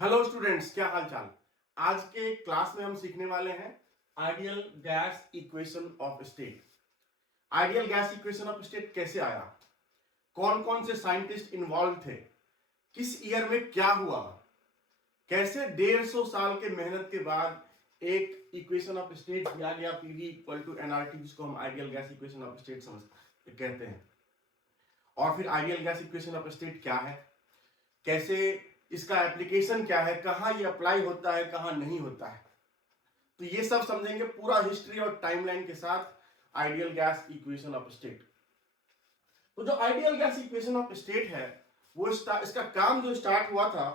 Hello students, क्या हाल चाल। आज के क्लास में हम सीखने वाले हैं ideal gas equation of state. Ideal gas equation of state कैसे आया, कौन कौन से साइंटिस्ट इन्वॉल्व थे, किस ईयर में क्या हुआ, कैसे 150 साल के मेहनत के बाद एक इक्वेशन ऑफ स्टेट दिया गया पीवी इक्वल टू एनआरटी, जिसको हम ideal gas equation of state समझ कहते हैं। और फिर ideal gas equation of state क्या है, कैसे इसका एप्लीकेशन क्या है, कहां ये अप्लाई होता है, कहां नहीं होता है। तो ये सब समझेंगे पूरा हिस्ट्री और टाइमलाइन के साथ ideal gas equation of state. तो जो ideal gas equation of state है वो इसका काम जो स्टार्ट हुआ था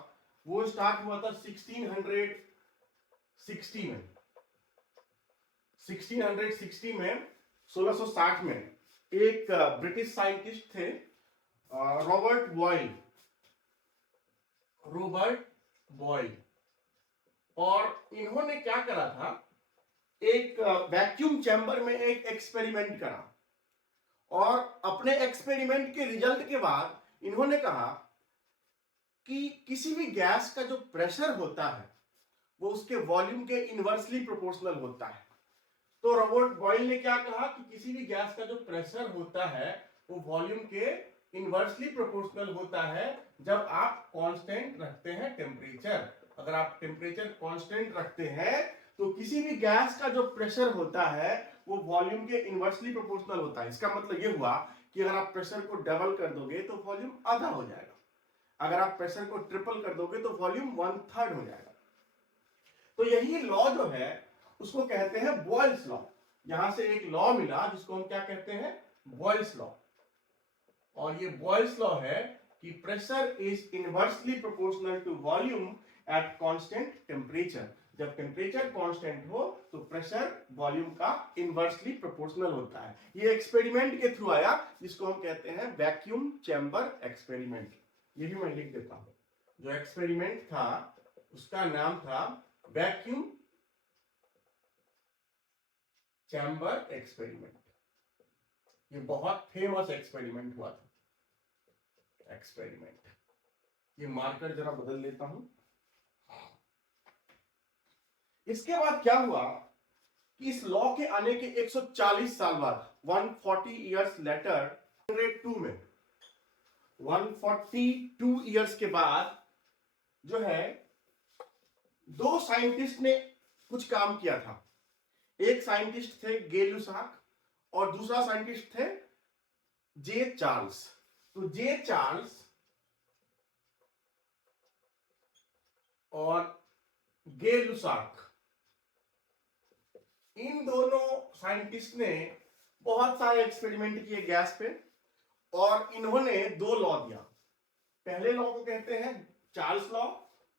वो स्टार्ट हुआ था 1660 में। 1660 में 1660 में एक ब्रिटिश साइंटिस्ट थे, रॉबर्ट बॉयल। और इन्होंने क्या करा था, एक वैक्यूम चैम्बर में एक एक्सपेरिमेंट करा और अपने एक्सपेरिमेंट के रिजल्ट के बाद इन्होंने कहा कि किसी भी गैस का जो प्रेशर होता है वो उसके वॉल्यूम के इनवर्सली प्रोपोर्शनल होता है। तो रॉबर्ट बॉयल ने क्या कहा कि किसी भी गैस का जो प्रेशर होता है वो वॉल्यूम के इनवर्सली प्रोपोर्शनल होता है जब आप कांस्टेंट रखते हैं टेम्परेचर। अगर आप टेम्परेचर कांस्टेंट रखते हैं तो किसी भी गैस का जो प्रेशर होता है वो वॉल्यूम के इनवर्सली प्रोपोर्शनल होता है। इसका मतलब ये हुआ कि अगर आप प्रेशर को डबल कर दोगे तो वॉल्यूम आधा हो जाएगा, अगर आप प्रेशर को ट्रिपल कर दोगे तो वॉल्यूम 1/3 हो जाएगा। तो यही लॉ जो है उसको कहते हैं बॉयल्स लॉ। यहां से एक लॉ मिला जिसको हम क्या कहते हैं, बॉयल्स लॉ। और ये बॉयल्स लॉ है कि pressure is inversely proportional to volume at constant temperature. जब टेम्परेचर कांस्टेंट हो तो प्रेशर वॉल्यूम का इनवर्सली प्रोपोर्शनल होता है। ये एक्सपेरिमेंट के थ्रू आया जिसको हम कहते हैं वैक्यूम चैम्बर एक्सपेरिमेंट। ये भी मैं लिख देता हूं। जो एक्सपेरिमेंट था उसका नाम था वैक्यूम चैम्बर एक्सपेरिमेंट। ये बहुत फेमस एक्सपेरिमेंट हुआ था। एक्सपेरिमेंट, ये मार्कर जरा बदल लेता हूं। इसके बाद क्या हुआ कि इस लॉ के आने के 140 साल बाद 140 इयर्स लेटर 102 में 142 इयर्स के बाद जो है दो साइंटिस्ट ने कुछ काम किया था। एक साइंटिस्ट थे गे लुसाक और दूसरा साइंटिस्ट थे जे चार्ल्स। तो जे चार्ल्स और गे लुसाक, इन दोनों साइंटिस्ट ने बहुत सारे एक्सपेरिमेंट किए गैस पे और इन्होंने दो लॉ दिया। पहले लॉ को कहते हैं चार्ल्स लॉ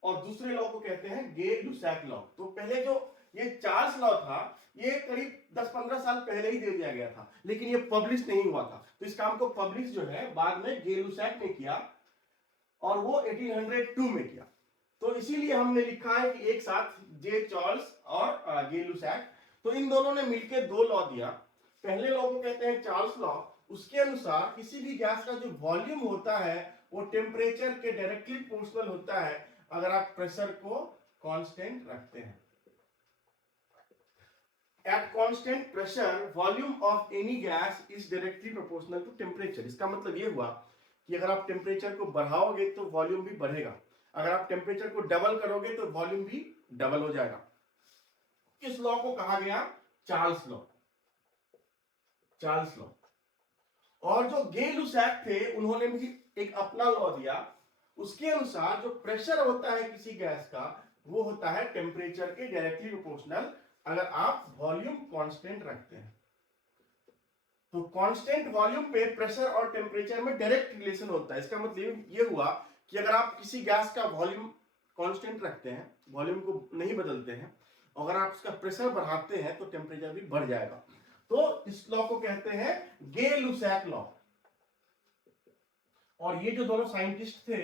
और दूसरे लॉ को कहते हैं गे लुसाक लॉ। तो पहले जो ये चार्ल्स लॉ था ये करीब 10-15 साल पहले ही दे दिया गया था, लेकिन ये पब्लिश नहीं हुआ था। तो इस काम को पब्लिश जो है बाद में गे लुसाक ने किया और वो 1802 में किया। तो इसीलिए हमने लिखा है कि एक साथ जे चार्ल्स और गे लुसाक। तो इन दोनों ने मिलकर दो लॉ दिया। पहले लॉ को कहते हैं चार्ल्स लॉ। उसके अनुसार किसी भी गैस का जो वॉल्यूम होता है वो टेम्परेचर के डायरेक्टली प्रोपोर्शनल होता है अगर आप प्रेशर को कांस्टेंट रखते हैं। At constant pressure volume of any gas is directly proportional to temperature. इसका मतलब ये हुआ कि अगर आप टेम्परेचर को बढ़ाओगे तो वॉल्यूम भी बढ़ेगा, अगर आप टेम्परेचर को डबल करोगे तो वॉल्यूम भी डबल हो जाएगा। इस लॉ को कहा गया चार्ल्स लॉ। Charles law. और जो गे लुसाक थे उन्होंने भी एक अपना लॉ दिया। उसके अनुसार जो प्रेशर होता है किसी गैस का वो होता है टेम्परेचर के डायरेक्टली प्रोपोर्शनल अगर आप वॉल्यूम कांस्टेंट रखते हैं। तो कांस्टेंट वॉल्यूम पे प्रेशर और टेम्परेचर में डायरेक्ट रिलेशन होता है। इसका मतलब ये हुआ कि अगर आप किसी गैस का वॉल्यूम कांस्टेंट रखते हैं, वॉल्यूम को नहीं बदलते हैं, अगर आप उसका प्रेशर बढ़ाते हैं तो टेम्परेचर भी बढ़ जाएगा। तो इस लॉ को कहते हैं गे लुसाक लॉ। और ये जो दोनों साइंटिस्ट थे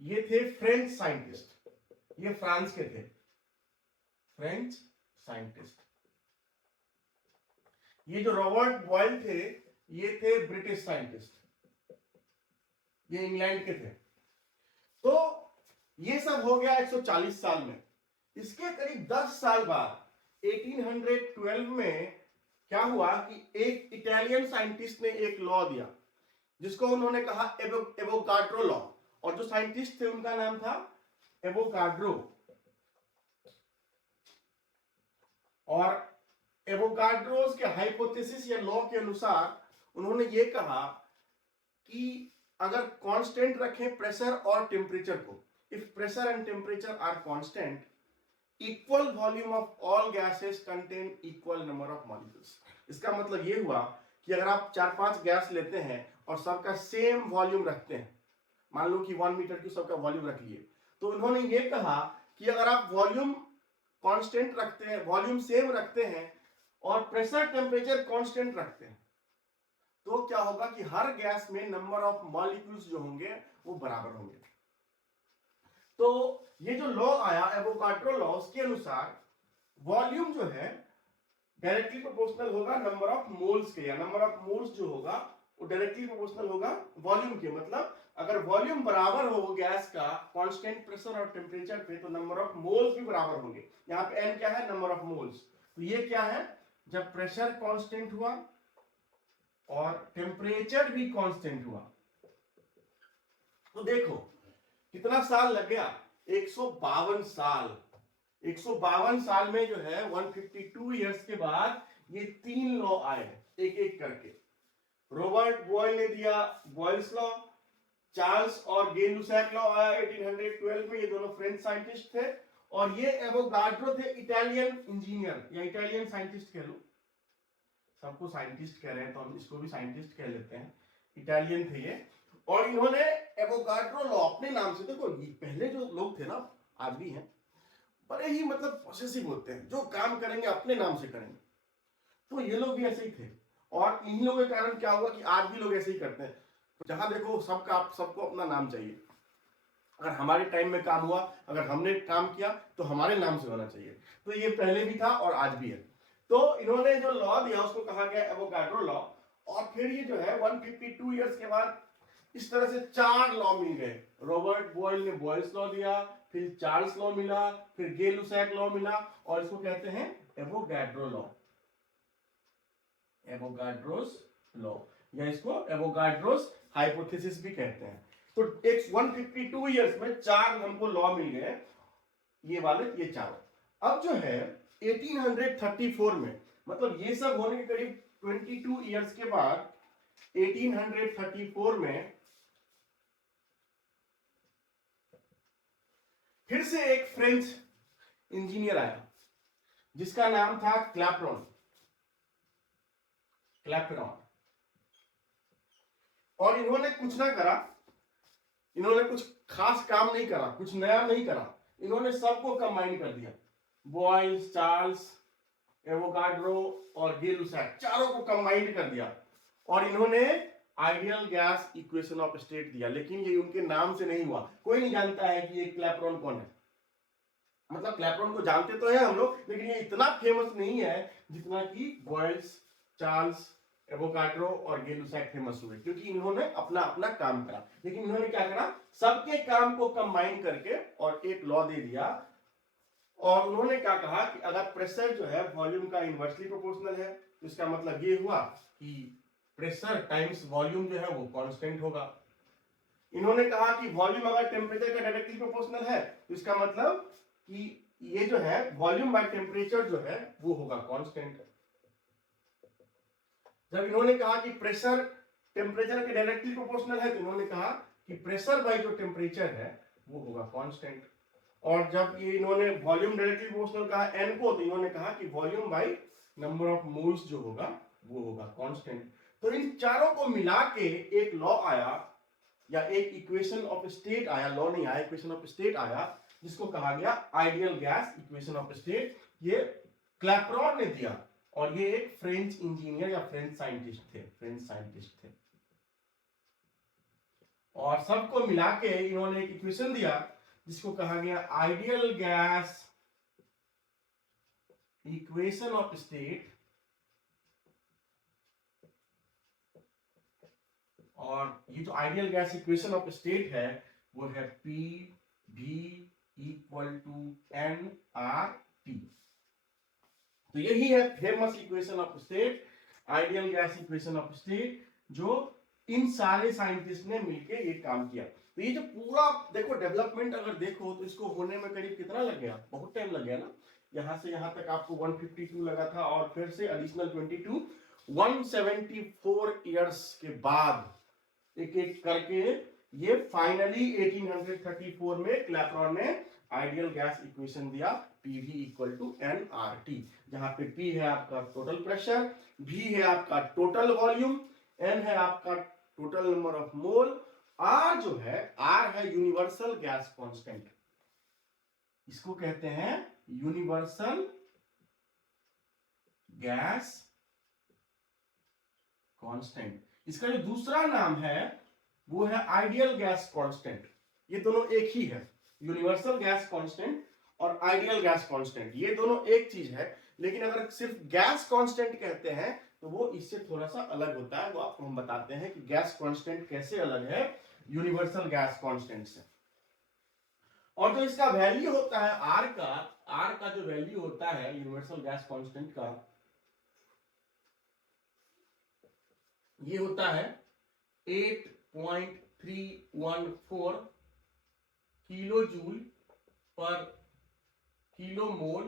ये थे फ्रेंच साइंटिस्ट, ये फ्रांस के थे, फ्रेंच साइंटिस्ट। ये जो रॉबर्ट बॉयल थे ये थे ब्रिटिश साइंटिस्ट, ये इंग्लैंड के थे। तो ये सब हो गया 140 साल में। इसके करीब 10 साल बाद 1812 में क्या हुआ कि एक इटालियन साइंटिस्ट ने एक लॉ दिया जिसको उन्होंने कहा एवोगाड्रो लॉ। और जो साइंटिस्ट थे उनका नाम था एवोगाड्रो। और एवोगाड्रोस के हाइपोथेसिस या लॉ के अनुसार उन्होंने ये कहा कि अगर कांस्टेंट रखें प्रेशर और टेम्परेचर को, if pressure and temperature are constant, equal volume of all gases contain equal number of molecules. इसका मतलब ये हुआ कि अगर आप 4-5 गैस लेते हैं और सबका सेम वॉल्यूम रखते हैं, मान लो कि 1 मीटर की सबका वॉल्यूम रख लिए, तो उन्होंने ये कहा कि अगर आप वॉल्यूम कांस्टेंट रखते हैं, वॉल्यूम सेम रखते हैं और प्रेशर टेम्परेचर कांस्टेंट रखते हैं, तो क्या होगा कि हर गैस में नंबर ऑफ मॉलिक्यूल्स जो होंगे वो बराबर होंगे। तो ये जो लॉ आया एवोगाड्रो लॉ, उसके अनुसार वॉल्यूम जो है डायरेक्टली प्रोपोर्शनल होगा नंबर ऑफ मोल्स के, या नंबर ऑफ मोल्स जो होगा वो डायरेक्टली प्रोपोर्शनल होगा वॉल्यूम के। मतलब अगर वॉल्यूम बराबर हो गैस का कांस्टेंट प्रेशर और टेम्परेचर पे, तो नंबर ऑफ मोल्स भी बराबर होंगे। यहाँ पे n क्या है, नंबर ऑफ मोल्स। तो ये क्या है, जब प्रेशर कांस्टेंट हुआ और टेम्परेचर भी कांस्टेंट हुआ, तो देखो कितना साल लग गया, 152 साल। 152 साल में जो है 152 इयर्स के बाद ये 3 लॉ आए एक एक करके। रॉबर्ट बॉयल ने दिया बॉयल्स लॉ, चार्ल्स और गे लुसैक लॉ आया 1812 में, ये दोनों फ्रेंच साइंटिस्ट थे। और ये एवोगाड्रो थे इटालियन इंजीनियर या इटालियन साइंटिस्ट कह लो, सबको साइंटिस्ट कह रहे हैं तो हम इसको भी साइंटिस्ट कह लेते हैं, इटालियन थे ये। और इन्होंने एवोगाड्रो लॉ अपने नाम से, देखो ये पहले जो लोग थे ना, आज भी हैं, बड़े ही मतलब पॉसेसिव होते हैं, जो काम करेंगे अपने नाम से करेंगे। तो ये लोग भी ऐसे ही थे और इन्हीं लोगों के कारण क्या हुआ कि आज भी लोग ऐसे ही करते हैं। जहां देखो सबको अपना नाम चाहिए। अगर हमारे टाइम में काम हुआ, अगर हमने काम किया तो हमारे नाम से होना चाहिए। तो ये पहले भी था और आज भी है। तो इन्होंने जो लॉ दिया उसको कहा गया एवोगाड्रो लॉ। और फिर ये जो है 152 इयर्स के बाद इस तरह से 4 लॉ मिल गए। रॉबर्ट बॉयल ने बॉयल्स लॉ दिया, फिर चार्ल्स लॉ मिला, फिर गे लुसैक लॉ मिला, और इसको कहते हैं एवोगाड्रो लॉ, एवोगाड्रोस लॉ, या इसको एवोगाड्रोस हाइपोथेसिस भी कहते हैं। तो एक 152 इयर्स में 4 हमको लॉ मिल गए, ये वाले, ये चारों। अब जो है 1834 में, मतलब ये सब होने के करीब 22 इयर्स के बाद 1834 में फिर से एक फ्रेंच इंजीनियर आया जिसका नाम था क्लैपेरॉन। और इन्होंने कुछ ना करा, इन्होंने कुछ खास काम नहीं करा, कुछ नया नहीं करा, इन्होंने सबको कंबाइन कर दिया। बॉयल्स, चार्ल्स, एवोगाड्रो और गे लुसैक, चारों को कंबाइन कर दिया और इन्होंने ideal gas equation of state दिया। लेकिन ये उनके नाम से नहीं हुआ, कोई नहीं जानता है कि ये क्लैपेरॉन कौन है। मतलब क्लैपेरॉन को जानते तो है हम लोग, लेकिन ये इतना फेमस नहीं है जितना कि बॉयल्स, चार्ल्स, एवोगाड्रो और गे लुसैक फेमस हुए, क्योंकि इन्होंने अपना अपना काम करा। लेकिन इन्होंने क्या करा, सबके काम को कंबाइन करके और एक लॉ दे दिया। और उन्होंने क्या कहा कि अगर प्रेशर जो है वॉल्यूम का इनवर्सली प्रोपोर्शनल है, तो इसका मतलब ये हुआ कि प्रेशर टाइम्स वॉल्यूम जो है वो कांस्टेंट होगा। इन्होंने कहा कि वॉल्यूम अगर टेम्परेचर का डायरेक्टली प्रोपोर्शनल है, तो इसका मतलब कि ये जो है वॉल्यूम बाय टेम्परेचर जो है वो होगा कांस्टेंट। जब इन्होंने कहा कि प्रेशर टेम्परेचर के डायरेक्टली प्रोपोर्शनल है, तो इन्होंने कहा कि प्रेशर बाय जो टेम्परेचर है वो होगा कांस्टेंट। और जब ये इन्होंने वॉल्यूम डायरेक्टली प्रोपोर्शनल कहा एन को, तो इन्होंने कहा कि volume by number of moles जो होगा वो होगा कांस्टेंट। तो इन चारों को मिला के एक लॉ आया, या एक इक्वेशन ऑफ स्टेट आया, लॉ नहीं आया, इक्वेशन ऑफ स्टेट आया, जिसको कहा गया ideal gas equation of state. ये क्लैपेरॉन ने दिया और ये एक फ्रेंच इंजीनियर या फ्रेंच साइंटिस्ट थे। और सबको मिला के इन्होंने एक इक्वेशन दिया जिसको कहा गया ideal gas equation of state. और ये जो ideal gas equation of state है वो है P V equal to nRT। तो यही है famous equation of state, ideal gas equation of state, जो इन सारे साइंटिस्ट ने मिलके ये काम किया। तो ये जो पूरा देखो डेवलपमेंट अगर देखो तो इसको होने में करीब कितना लग गया, बहुत टाइम लग गया ना। यहां से यहां तक आपको 152 लगा था और फिर से एडिशनल 22, 174 इयर्स के बाद एक एक करके ये फाइनली 1834 में क्लैपरॉन ने आइडियल गैस इक्वेशन दिया, PV इक्वल टू nRT, जहां पे P है आपका टोटल प्रेशर, V है आपका टोटल वॉल्यूम, N है आपका total number of mole, R जो है R है यूनिवर्सल गैस कांस्टेंट, इसको कहते हैं यूनिवर्सल गैस कांस्टेंट। इसका जो दूसरा नाम है वो है आइडियल गैस कांस्टेंट। ये दोनों एक ही है, यूनिवर्सल गैस कांस्टेंट और आइडियल गैस कांस्टेंट, ये दोनों एक चीज है। लेकिन अगर सिर्फ गैस कांस्टेंट कहते हैं तो वो इससे थोड़ा सा अलग होता है, वो आपको हम बताते हैं कि गैस कांस्टेंट कैसे अलग है यूनिवर्सल गैस कांस्टेंट से। और जो इसका वैल्यू होता है आर का जो वैल्यू होता है यूनिवर्सल गैस कांस्टेंट का, ये होता है 8.314 किलो जूल पर किलो मोल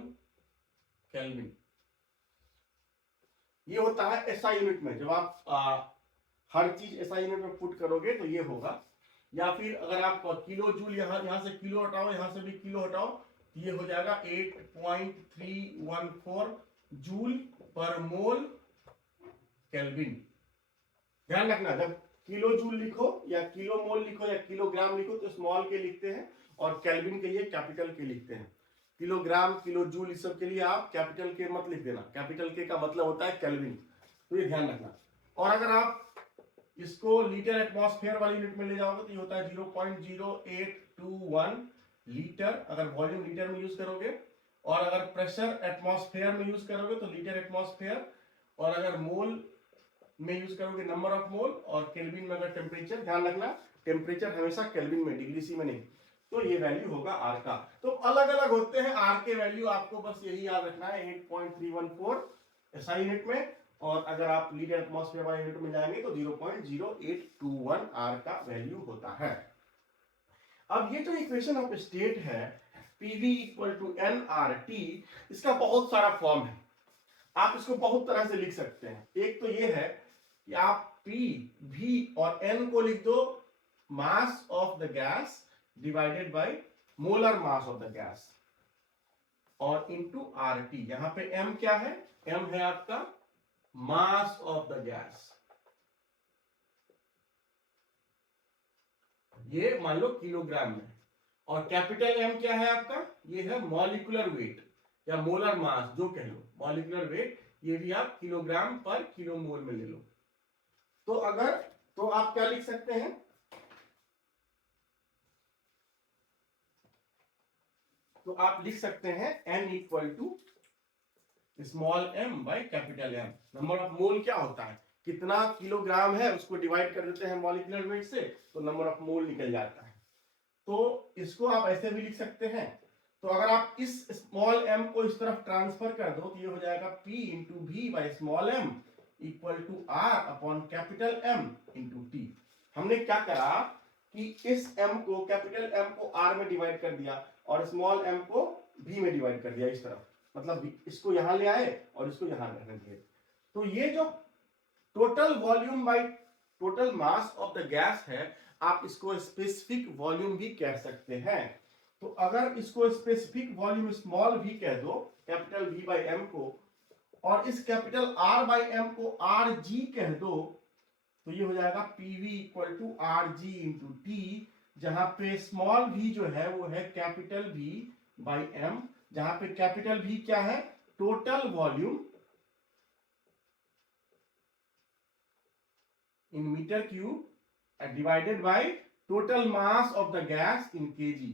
केल्विन। ये होता है एसआई यूनिट में, जब आप हर चीज एसआई यूनिट में पुट करोगे तो ये होगा। या फिर अगर आप किलो जूल यहां से किलो हटाओ, यहां से भी किलो हटाओ, तो ये हो जाएगा 8.314 जूल पर मोल केल्विन। ध्यान रखना, जब किलो जूल लिखो या किलो मोल लिखो या किलोग्राम लिखो तो स्मॉल के लिखते हैं और केल्विन के लिए कैपिटल के लिखते हैं। किलोग्राम, किलो जूल, इस सब के लिए आप कैपिटल के मत लिख देना, कैपिटल के का मतलब होता है केल्विन, तो ये ध्यान रखना। और अगर आप इसको लीटर एटमॉस्फेयर वाली यूनिट में ले जाओगे तो ये होता है 0.0821 लीटर, अगर वॉल्यूम लीटर में यूज करोगे। और अगर प्रेशर एटमॉस्फेयर में यूज करोगे तो लीटर एटमॉस्फेयर, और अगर मोल में यूज करोगे नंबर ऑफ मोल, और केल्विन में अगर टेम्परेचर, ध्यान रखना टेम्परेचर हमेशा केल्विन में, डिग्री सी में नहीं। तो ये वैल्यू होगा आर का। तो अलग अलग होते हैं आर के वैल्यू, आपको बस यही याद रखना है 8.314 एसआई यूनिट में, और अगर आप लीटर एटमॉस्फेयर वाले यूनिट में जाएंगे तो 0.0821 आर का वैल्यू होता है। अब ये जो इक्वेशन ऑफ स्टेट है पीवी इक्वल टू nRT, इसका बहुत सारा फॉर्म है, आप इसको बहुत तरह से लिख सकते हैं। एक तो ये है कि आप P, V और N को लिख दो मास of the gas divided by molar mass of the gas, और इनटू RT। यहां पे M क्या है, M है आपका मास ऑफ द गैस, ये मान लो किलोग्राम में, और कैपिटल M क्या है आपका, ये है मॉलिक्यूलर वेट या मोलर मास, जो कह लो मॉलिक्यूलर वेट, ये भी आप किलोग्राम पर किलो मोल में ले लो। तो अगर, तो आप क्या लिख सकते हैं, तो आप लिख सकते हैं n equal to small m by capital M। Number of mole क्या होता है, कितना किलोग्राम है उसको डिवाइड कर देते हैं मॉलिक्यूलर वेट से, तो नंबर ऑफ मोल निकल जाता है। तो इसको आप ऐसे भी लिख सकते हैं। तो अगर आप इस स्मॉल m को इस तरफ ट्रांसफर कर दो तो ये हो जाएगा P into v by small m equal to R upon capital M into T। हमने क्या करा कि इस m को, कैपिटल M को R में डिवाइड कर दिया और स्मॉल m को V में डिवाइड कर दिया इस तरफ, मतलब इसको यहां ले आए और इसको यहां रख दिए। तो ये जो total volume by total mass of the gas है, आप इसको स्पेसिफिक वॉल्यूम भी कह सकते हैं। तो अगर इसको स्पेसिफिक वॉल्यूम स्मॉल v कह दो, कैपिटल V बाई M को, और इस कैपिटल R बाई M को RG कह दो, तो ये हो जाएगा PV equal to RG into T, जहां पे स्मॉल v जो है वो है कैपिटल V बाई M, जहां पे कैपिटल V क्या है, total volume in metre cube divided by total mass of the gas in kg.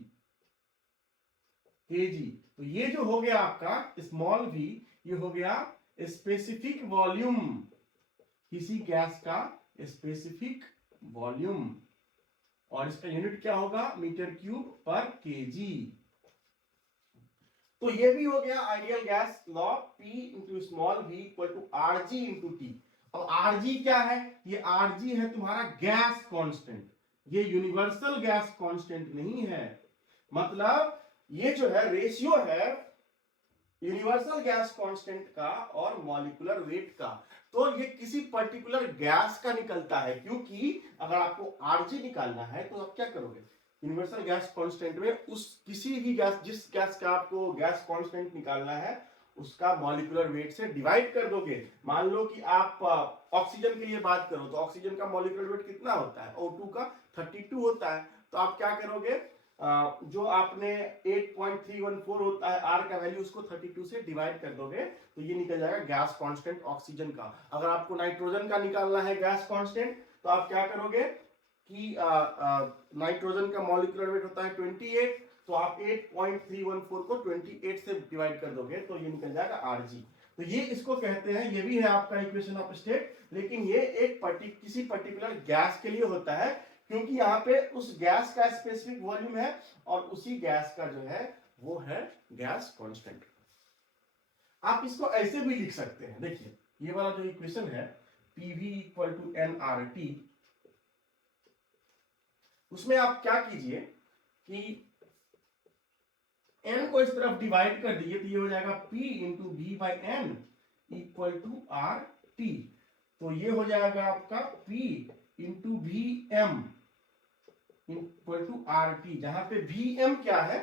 तो ये जो हो गया आपका स्मॉल v, ये हो गया स्पेसिफिक वॉल्यूम, किसी गैस का स्पेसिफिक वॉल्यूम, और इसका यूनिट क्या होगा, मीटर क्यूब पर केजी। तो ये भी हो गया ideal gas law, P into small v equal to R G into T. अब आर जी क्या है, ये आर जी है तुम्हारा गैस कांस्टेंट, ये यूनिवर्सल गैस कांस्टेंट नहीं है। मतलब ये जो है रेशियो है यूनिवर्सल गैस कांस्टेंट का और मॉलिक्यूलर वेट का। तो ये किसी पर्टिकुलर गैस का निकलता है, क्योंकि अगर आपको आरजी निकालना है तो आप क्या करोगे, यूनिवर्सल गैस कांस्टेंट में उस किसी भी गैस, जिस गैस का आपको गैस कांस्टेंट निकालना है उसका मॉलिक्यूलर वेट से डिवाइड कर दोगे। मान लो कि आप ऑक्सीजन के लिए बात करो तो ऑक्सीजन का मॉलिक्यूलर वेट कितना होता है, O2 का 32 होता है। तो आप क्या करोगे, जो आपने 8.314 होता है आर का वैल्यू, उसको 32 से डिवाइड कर दोगे तो ये निकल जाएगा गैस कांस्टेंट ऑक्सीजन का। अगर आपको नाइट्रोजन का निकालना है गैस कांस्टेंट तो आप क्या करोगे कि नाइट्रोजन का मॉलिक्यूलर वेट होता है 28, तो आप 8.314 को 28 से डिवाइड कर दोगे तो ये निकल जाएगा आरजी। तो ये इसको कहते हैं, ये भी है आपका इक्वेशन ऑफ स्टेट, लेकिन ये एक किसी पर्टिकुलर गैस के लिए होता है, क्योंकि यहाँ पे उस गैस का स्पेसिफिक वॉल्यूम है और उसी गैस का जो है वो है गैस कांस्टेंट। आप इसको ऐसे भी लिख सकते हैं, देखिए ये वाला जो इक्वेशन है PV इक्वल टू nRT, उसमें आप क्या कीजिए कि n को इस तरफ डिवाइड कर दीजिए तो ये हो जाएगा P into V by N equal to R T. तो ये हो जाएगा आपका P into V M equal to R T, जहां पे Vm क्या है,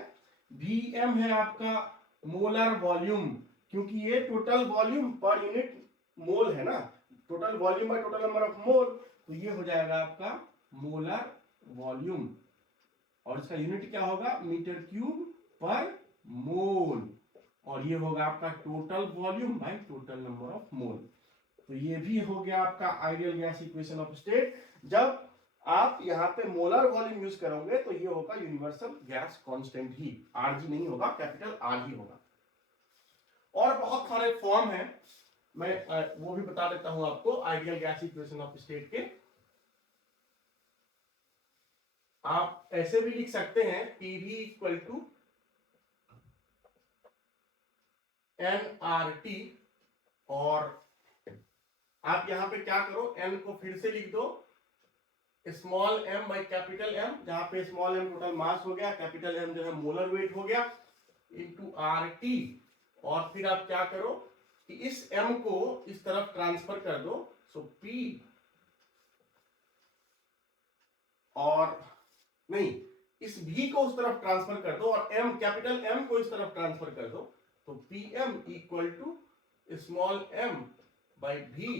Vm है आपका मोलर वॉल्यूम, क्योंकि ये total volume per unit mole है ना, total volume by total number of मोल, तो ये हो जाएगा आपका मोलर वॉल्यूम और इसका यूनिट क्या होगा, मीटर क्यूब पर मोल, और ये होगा आपका total volume by total number of मोल। तो ये भी हो गया आपका ideal gas equation of state. जब आप यहाँ पे मोलर वॉल्यूम यूज करोगे तो ये होगा यूनिवर्सल गैस कांस्टेंट ही, आरजी नहीं होगा, कैपिटल आर ही होगा। और बहुत सारे फॉर्म हैं, मैं वो भी बता देता हूं आपको ideal gas equation of state के। आप ऐसे भी लिख सकते हैं पीवी इक्वल टू nRT, और आप यहां पे क्या करो, n को फिर से लिख दो small m by capital M, जहां पे स्मॉल m टोटल मास हो गया, कैपिटल M जो है मोलर वेट हो गया, इंटू RT, और फिर आप क्या करो कि इस m को इस तरफ ट्रांसफर कर दो, सो P, और नहीं, इस v को उस तरफ ट्रांसफर कर दो और m कैपिटल M को इस तरफ ट्रांसफर कर दो, तो Pm equal to small m by v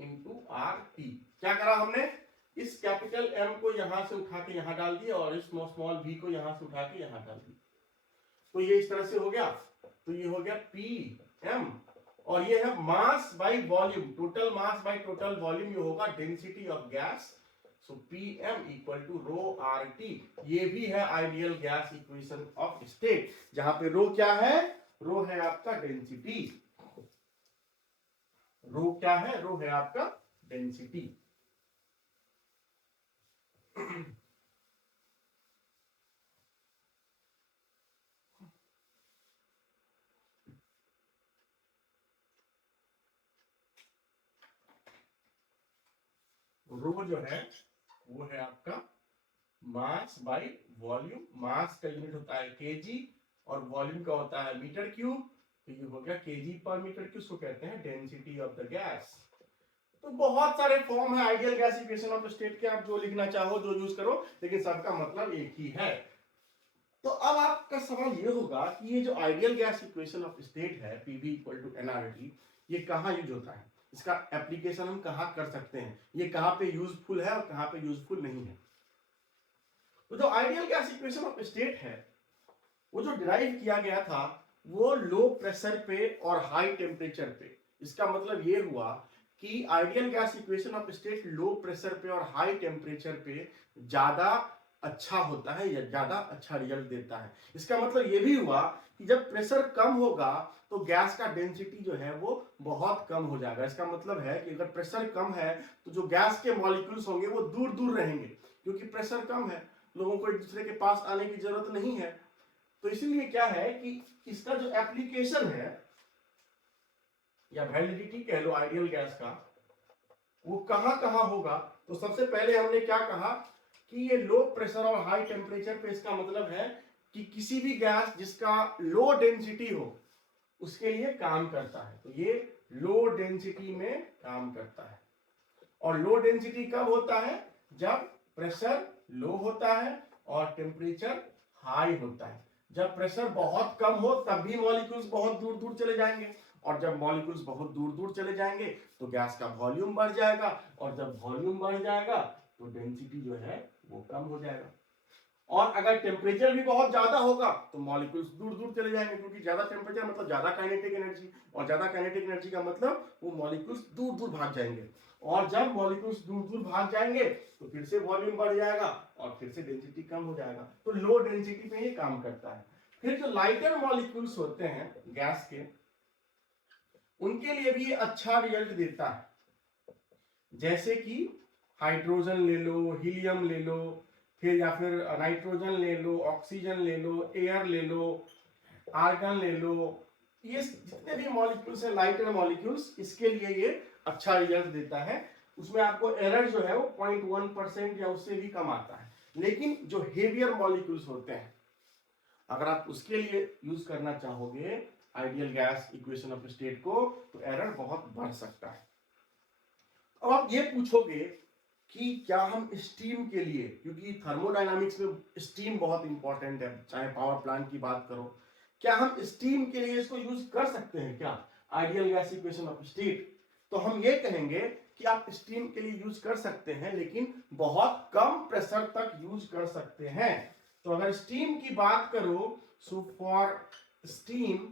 into R T. क्या करा हमने, इस कैपिटल M को यहां से उठा के यहां डाल दिया और इस स्मॉल v को यहां से उठा के यहां डाल दिया, तो ये इस तरह से हो गया। तो ये हो गया Pm, और ये है mass by volume, total mass by total volume, ये होगा density of gas, so Pm equal to rho R T. ये भी है ideal gas equation of state, जहां पे रो क्या है, रो है आपका डेंसिटी, रो क्या है, रो है आपका डेंसिटी। रो जो है वो है आपका मास बाई वॉल्यूम, मास का यूनिट होता है केजी और वॉल्यूम का होता है मीटर क्यूब, तो ये हो गया केजी पर मीटर क्यूब, उसको कहते हैं डेंसिटी ऑफ द गैस। तो बहुत सारे फॉर्म है ideal gas equation of state के, आप जो लिखना चाहो जो यूज करो, लेकिन सबका मतलब एक ही है। तो अब आपका सवाल ये होगा कि ये जो ideal gas equation of state है पीवी इक्वल टू nRT, ये कहाँ यूज होता है, इसका एप्लीकेशन हम कहाँ कर सकते हैं, ये कहाँ पे यूजफुल है और कहाँ पे यूजफुल नहीं है। तो जो ideal gas equation of state है वो जो डिराइव किया गया था वो लो प्रेशर पे और हाई टेम्परेचर पे। इसका मतलब ये हुआ कि ideal gas equation of state low pressure पे और हाई टेम्परेचर पे ज्यादा अच्छा होता है या ज्यादा अच्छा रिजल्ट देता है। इसका मतलब ये भी हुआ कि जब प्रेशर कम होगा तो गैस का डेंसिटी जो है वो बहुत कम हो जाएगा। इसका मतलब है कि अगर प्रेशर कम है तो जो गैस के मॉलिक्यूल्स होंगे वो दूर दूर रहेंगे, क्योंकि प्रेशर कम है, लोगों को एक दूसरे के पास आने की जरूरत नहीं है। तो इसीलिए क्या है कि इसका जो एप्लीकेशन है या वैलिडिटी कह लो आइडियल गैस का, वो कहां कहां होगा। तो सबसे पहले हमने क्या कहा कि ये लो प्रेशर और हाई टेम्परेचर पे, इसका मतलब है कि किसी भी गैस जिसका लो डेंसिटी हो उसके लिए काम करता है। तो ये लो डेंसिटी में काम करता है। और लो डेंसिटी कब होता है? जब प्रेशर लो होता है और टेम्परेचर हाई होता है। जब प्रेशर बहुत कम हो तब भी मॉलिक्यूल्स बहुत दूर दूर चले जाएंगे, और जब मॉलिक्यूल्स बहुत दूर दूर चले जाएंगे तो गैस का वॉल्यूम बढ़ जाएगा, और जब वॉल्यूम बढ़ जाएगा तो डेंसिटी जो है वो कम हो जाएगा। और अगर टेम्परेचर भी बहुत ज्यादा होगा तो मॉलिक्यूल्स दूर दूर चले जाएंगे, क्योंकि ज्यादा टेम्परेचर मतलब ज्यादा काइनेटिक एनर्जी, और ज्यादा काइनेटिक एनर्जी का मतलब वो मॉलिक्यूल्स दूर दूर भाग जाएंगे। और जब मॉलिक्यूल्स दूर दूर भाग जाएंगे तो फिर से वॉल्यूम बढ़ जाएगा और फिर से डेंसिटी कम हो जाएगा। तो लो डेंसिटी पे ये काम करता है। फिर जो लाइटर मॉलिक्यूल्स होते हैं गैस के, उनके लिए भी ये अच्छा रिजल्ट देता है। जैसे कि हाइड्रोजन ले लो, हीलियम ले लो, फिर या फिर नाइट्रोजन ले लो, ऑक्सीजन ले लो, एयर ले लो, आर्गन ले लो। ये जितने भी मॉलिक्यूल्स हैं लाइटर मॉलिक्यूल्स, इसके लिए ये अच्छा रिजल्ट देता है। उसमें आपको एरर जो है वो 0.1% या उससे भी कम आता है। लेकिन जो हेवियर मॉलिक्यूल्स होते हैं, अगर आप उसके लिए यूज करना चाहोगे ideal gas equation of state को, तो एरर बहुत बढ़ सकता है। अब आप ये पूछोगे कि क्या हम स्टीम के लिए, क्योंकि थर्मोडायनामिक्स में स्टीम बहुत इंपॉर्टेंट है, चाहे पावर प्लांट की बात करो, क्या हम स्टीम के लिए इसको यूज कर सकते हैं क्या ideal gas equation of state? तो हम ये कहेंगे कि आप स्टीम के लिए यूज कर सकते हैं, लेकिन बहुत कम प्रेशर तक यूज कर सकते हैं। तो अगर स्टीम की बात करो, सो फॉर स्टीम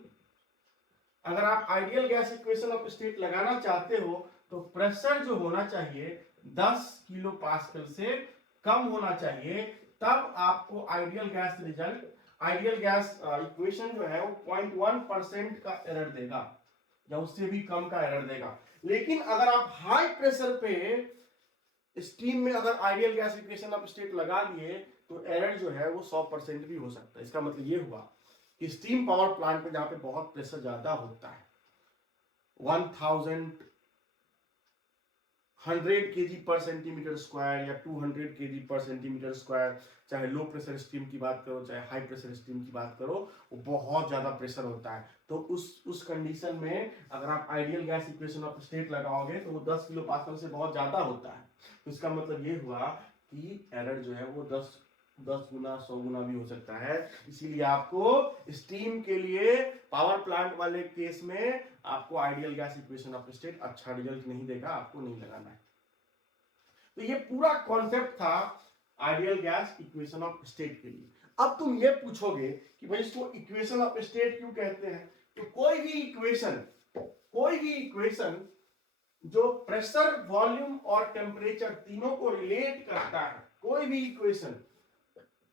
अगर आप ideal gas equation of state लगाना चाहते हो तो प्रेशर जो होना चाहिए 10 किलो पास्कल से कम होना चाहिए, तब आपको ideal gas result, ideal gas equation जो है वो 0.1% का एरर देगा या उससे भी कम का एरर देगा। लेकिन अगर आप हाई प्रेशर पे स्टीम में अगर ideal gas equation of state लगा दिए तो एरर जो है वो 100% भी हो सकता है। इसका मतलब ये हुआ कि स्टीम पावर प्लांट में जहां पे बहुत प्रेशर ज्यादा होता है, 100 kg पर सेंटीमीटर स्क्वायर या 200 kg पर सेंटीमीटर स्क्वायर, चाहे लो प्रेशर स्टीम की बात करो चाहे हाई प्रेशर स्टीम की बात करो, वो बहुत ज्यादा प्रेशर होता है। तो उस कंडीशन में अगर आप ideal gas equation of state लगाओगे तो वो 10 किलो पास्कल से बहुत ज्यादा होता है। तो इसका मतलब ये हुआ कि एरर जो है वो 10 गुना 100 गुना भी हो सकता है। इसीलिए आपको स्टीम के लिए पावर प्लांट वाले केस में आपको ideal gas equation of state अच्छा रिजल्ट नहीं देगा, आपको नहीं लगाना है। तो ये पूरा कॉन्सेप्ट था ideal gas equation of state के लिए। अब तुम ये पूछोगे कि भाई इसको इक्वेशन ऑफ स्टेट क्यों कहते हैं? तो कोई भी इक्वेशन जो प्रेशर, वॉल्यूम और टेम्परेचर तीनों को रिलेट करता है, कोई भी इक्वेशन,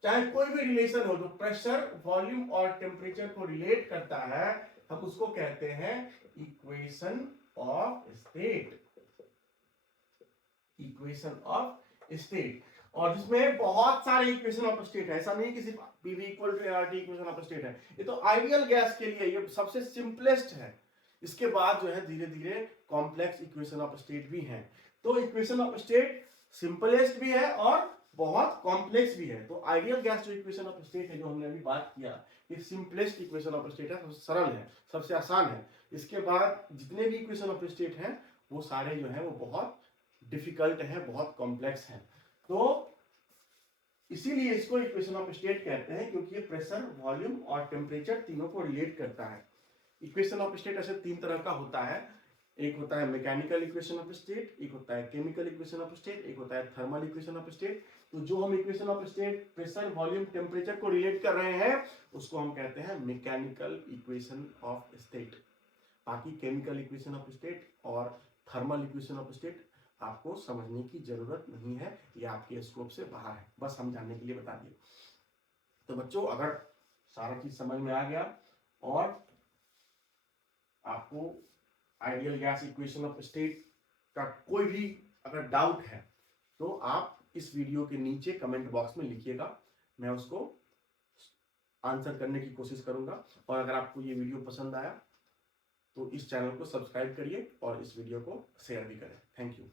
चाहे कोई भी रिलेशन हो जो प्रेशर, वॉल्यूम और टेम्परेचर को रिलेट करता है, हम उसको कहते हैं equation of state. Equation of state. और जिसमें बहुत सारे इक्वेशन ऑफ स्टेट है, ऐसा नहीं कि सिर्फ PV equal to RT equation of state है। ये तो आइडियल गैस के लिए ये सबसे सिंपलेस्ट है। इसके बाद जो है धीरे धीरे कॉम्प्लेक्स इक्वेशन ऑफ स्टेट भी हैं। तो इक्वेशन ऑफ स्टेट सिंपलेस्ट भी है और बहुत कॉम्प्लेक्स भी है। तो आइडियल गैस जो इक्वेशन ऑफ स्टेट है जो हमने अभी बात किया, ये सिंपलेस्ट इक्वेशन ऑफ स्टेट है, सबसे सरल है, सबसे आसान है। इसके बाद जितने भी इक्वेशन ऑफ स्टेट हैं वो सारे जो है वो बहुत डिफिकल्ट है, बहुत कॉम्प्लेक्स है। तो इसीलिए इसको इक्वेशन ऑफ स्टेट कहते हैं, क्योंकि ये प्रेशर, वॉल्यूम और टेम्परेचर तीनों को रिलेट करता है। इक्वेशन ऑफ स्टेट ऐसे तीन तरह का होता है। एक होता है मैकेनिकल इक्वेशन ऑफ स्टेट, एक होता है केमिकल इक्वेशन ऑफ स्टेट, एक होता है थर्मल इक्वेशन ऑफ स्टेट। तो जो हम equation of state pressure, volume, temperature को रिलेट कर रहे हैं उसको हम कहते हैं मैकेनिकल इक्वेशन ऑफ स्टेट। बाकी केमिकल इक्वेशन ऑफ स्टेट और थर्मल इक्वेशन ऑफ स्टेट आपको समझने की जरूरत नहीं है, ये आपके स्कोप से बाहर है, बस हम जानने के लिए बता दिए। तो बच्चों अगर सारा चीज समझ में आ गया और आपको ideal gas equation of state का कोई भी अगर डाउट है तो आप इस वीडियो के नीचे कमेंट बॉक्स में लिखिएगा, मैं उसको आंसर करने की कोशिश करूंगा। और अगर आपको ये वीडियो पसंद आया तो इस चैनल को सब्सक्राइब करिए और इस वीडियो को शेयर भी करें। Thank you.